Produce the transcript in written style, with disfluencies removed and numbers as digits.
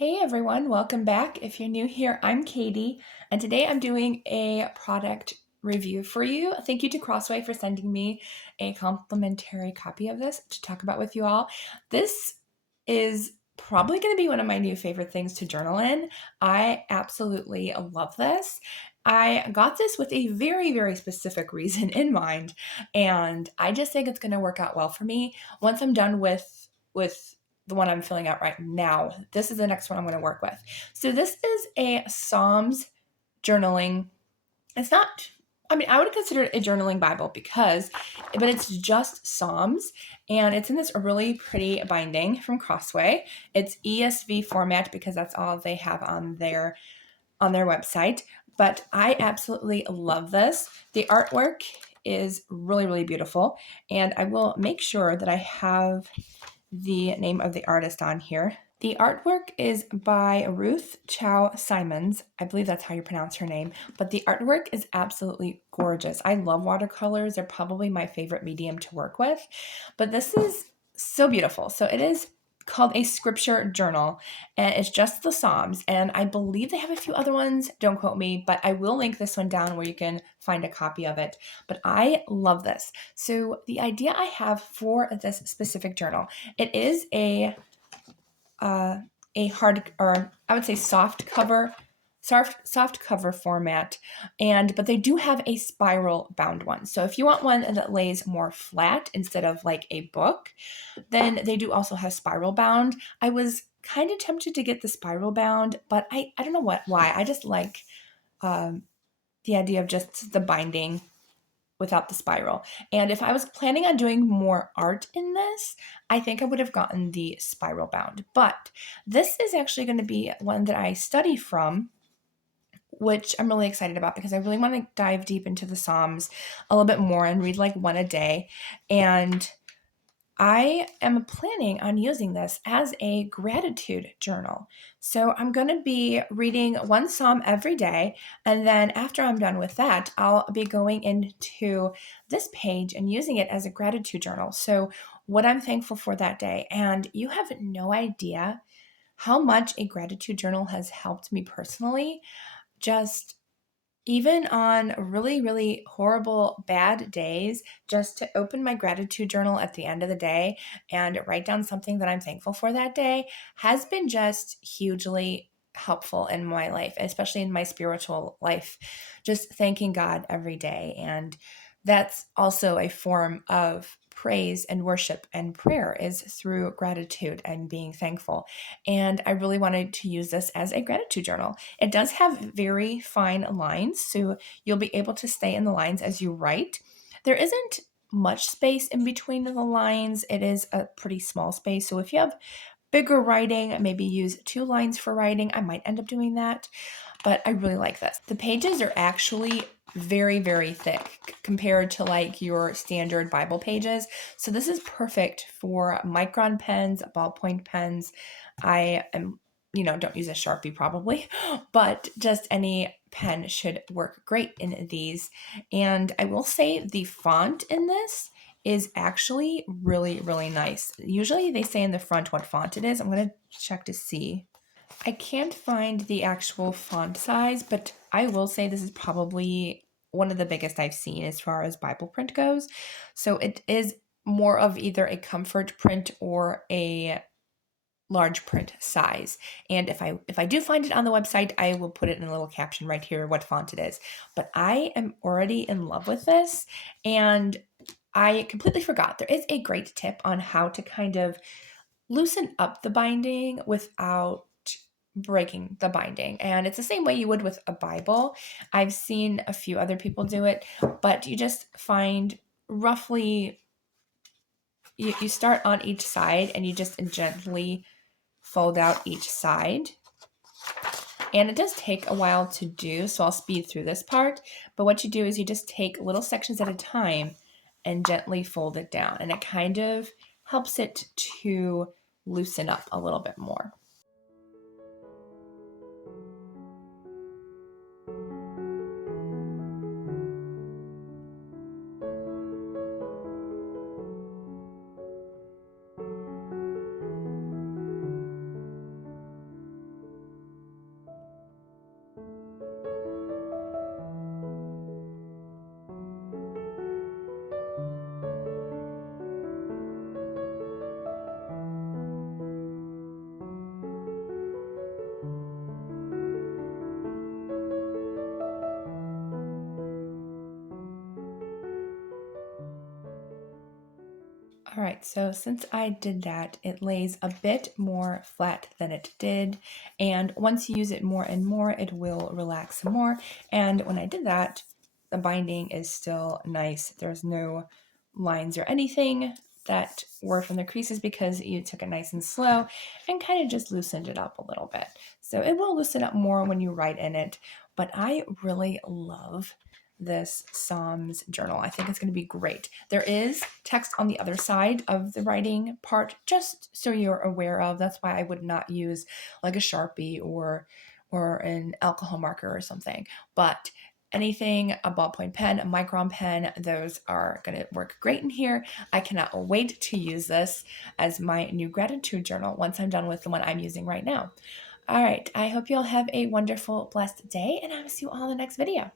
Hey everyone, welcome back. If you're new here, I'm Katie, and today I'm doing a product review for you. Thank you to Crossway for sending me a complimentary copy of this to talk about with you all. This is probably going to be one of my new favorite things to journal in. I absolutely love this. I got this with a very, very specific reason in mind, and I just think it's going to work out well for me once I'm done with the one I'm filling out right now. This is the next one I'm going to work with. So this is a Psalms journaling. It's not, I would consider it a journaling Bible but it's just Psalms, and it's in this really pretty binding from Crossway. It's ESV format because that's all they have on their website. But I absolutely love this. The artwork is really, really beautiful, and I will make sure that I have the name of the artist on here. The artwork is by Ruth Chow Simons. I believe that's how you pronounce her name, but the artwork is absolutely gorgeous. I love watercolors. They're probably my favorite medium to work with, but this is so beautiful. So it is called a scripture journal, and it's just the Psalms, and I believe they have a few other ones. Don't quote me, but I will link this one down where you can find a copy of it. But I love this. So the idea I have for this specific journal, it is a hard, or I would say soft cover format, but they do have a spiral bound one. So if you want one that lays more flat instead of like a book, then they do also have spiral bound. I was kind of tempted to get the spiral bound, but I don't know why. I just like the idea of just the binding without the spiral. And if I was planning on doing more art in this, I think I would have gotten the spiral bound. But this is actually going to be one that I study from, which I'm really excited about because I really want to dive deep into the Psalms a little bit more and read like one a day. And I am planning on using this as a gratitude journal. So I'm going to be reading one psalm every day. And then after I'm done with that, I'll be going into this page and using it as a gratitude journal. So, what I'm thankful for that day. And you have no idea how much a gratitude journal has helped me personally. Just even on really, really horrible, bad days, just to open my gratitude journal at the end of the day and write down something that I'm thankful for that day has been just hugely helpful in my life, especially in my spiritual life. Just thanking God every day. And that's also a form of praise and worship and prayer is through gratitude and being thankful. And I really wanted to use this as a gratitude journal. It does have very fine lines, so you'll be able to stay in the lines as you write. There isn't much space in between the lines. It is a pretty small space. So if you have bigger writing, maybe use 2 lines for writing. I might end up doing that, but I really like this. The pages are actually very, very thick compared to like your standard Bible pages. So this is perfect for micron pens, ballpoint pens. I am, don't use a Sharpie probably, but just any pen should work great in these. And I will say the font in this is actually really, really nice. Usually they say in the front what font it is. I'm going to check to see. I can't find the actual font size, but I will say this is probably one of the biggest I've seen as far as Bible print goes. So it is more of either a comfort print or a large print size. And if I do find it on the website, I will put it in a little caption right here what font it is. But I am already in love with this, and I completely forgot. There is a great tip on how to kind of loosen up the binding without breaking the binding. And it's the same way you would with a Bible. I've seen a few other people do it, but you just find roughly, you start on each side and you just gently fold out each side. And it does take a while to do, so I'll speed through this part. But what you do is you just take little sections at a time and gently fold it down. And it kind of helps it to loosen up a little bit more. All right, so since I did that, it lays a bit more flat than it did. And once you use it more and more, it will relax some more. And when I did that, the binding is still nice. There's no lines or anything that were from the creases because you took it nice and slow and kind of just loosened it up a little bit. So it will loosen up more when you write in it. But I really love this Psalms journal. I think it's going to be great. There is text on the other side of the writing part, just so you're aware of. That's why I would not use like a Sharpie or an alcohol marker or something. But anything, a ballpoint pen, a micron pen, those are going to work great in here. I cannot wait to use this as my new gratitude journal once I'm done with the one I'm using right now. All right, I hope you'll have a wonderful, blessed day, and I will see you all in the next video.